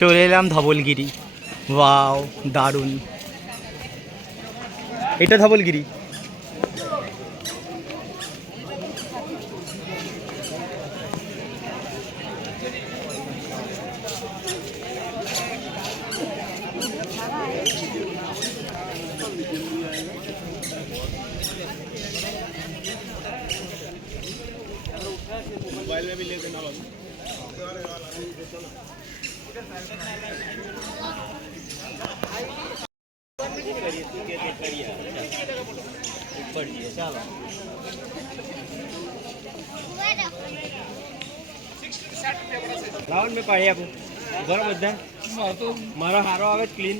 চলে এলাম ধবলগিরি। ওয়াও দারুণ। এটা ধবলগিরি? લાવણ મેં પાણી આપું બરાબર બધા મારો હારો આવે clean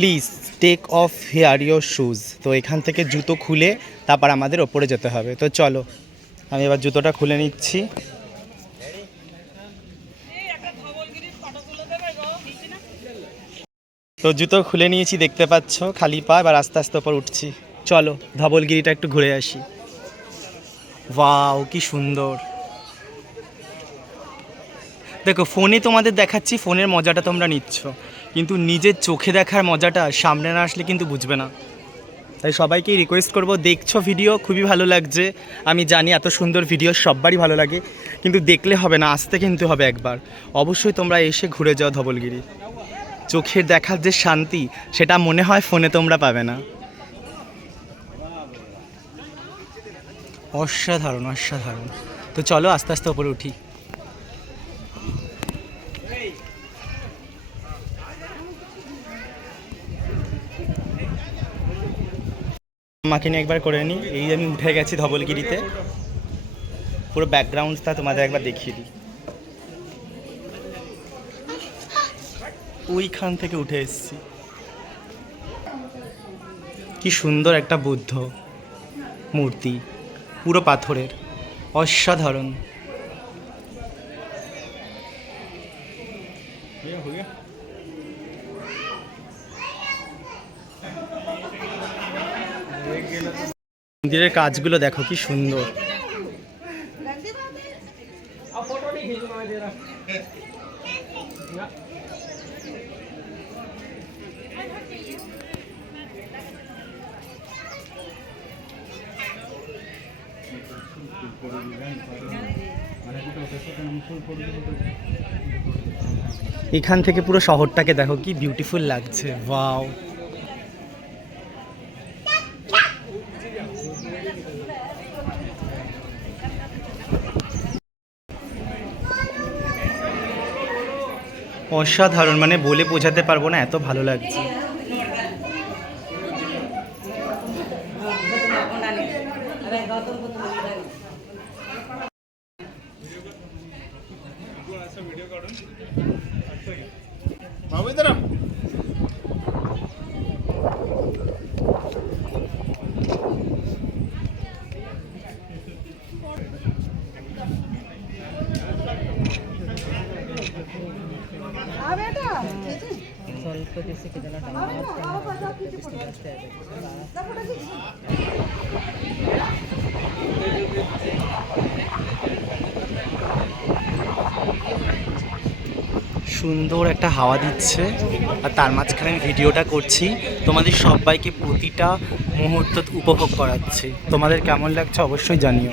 Please take off here your shoes তো এখান থেকে জুতো খুলে তারপর আমাদের ওপরে যেতে হবে। তো চলো, আমি এবার জুতোটা খুলে নিচ্ছি। তো জুতো খুলে নিয়েছি, দেখতে পাচ্ছ, খালি পা, এবার আস্তে আস্তে ওপর উঠছি। চলো, ধবলগিরিটা একটু ঘুরে আসি। ওয়াও, কি সুন্দর। দেখো, ফোনে তোমাদের দেখাচ্ছি, ফোনের মজাটা তোমরা নিচ্ছ। কিন্তু নিজের চোখে দেখার মজাটা সামনে না আসলে কিন্তু বুঝবে না। তাই সবাইকেই রিকোয়েস্ট করব, দেখছ ভিডিও খুবই ভালো লাগছে। আমি জানি এত সুন্দর ভিডিও সববারই ভালো লাগে, কিন্তু দেখলে হবে না, আসতে কিন্তু হবে একবার। অবশ্যই তোমরা এসে ঘুরে যাও ধবলগিরি। চোখের দেখার যে শান্তি, সেটা মনে হয় ফোনে তোমরা পাবে না। অসাধারণ অসাধারণ। তো চলো আস্তে আস্তে ওপরে উঠি। আমাকে নিয়ে একবার করে নিই। এই আমি উঠে গেছি ধবলগিরিতে। পুরো ব্যাকগ্রাউন্ডটা তোমাদের একবার দেখিয়ে দিই। ওইখান থেকে উঠে এসেছি। কি সুন্দর একটা বুদ্ধ মূর্তি, পুরো পাথরের, অসাধারণ। মন্দিরের কাজগুলো দেখো কি সুন্দর। এখান থেকে পুরো শহরটাকে দেখো কি বিউটিফুল লাগছে। ওয়াও অসাধারণ মানে বলে বোঝাতে পারব না এত ভালো লাগছে। সুন্দর একটা হাওয়া দিচ্ছে, আর তার মাঝখানে আমি ভিডিওটা করছি। তোমাদের সবাইকে প্রতিটা মুহূর্ত উপভোগ করাচ্ছি। তোমাদের কেমন লাগছে অবশ্যই জানিও।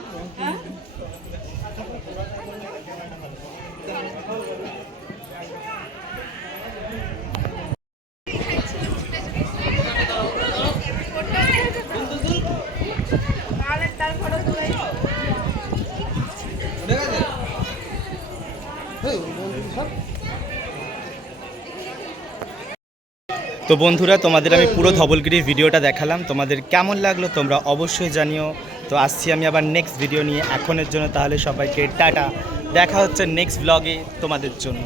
তো বন্ধুরা, তোমাদের আমি পুরো ধবলগিরির ভিডিওটা দেখালাম। তোমাদের কেমন লাগল তোমরা অবশ্যই জানিও। তো আসছি আমি আবার নেক্সট ভিডিও নিয়ে এখনের জন্য। তাহলে সবাইকে টাটা। দেখা হচ্ছে নেক্সট ব্লগে তোমাদের জন্য।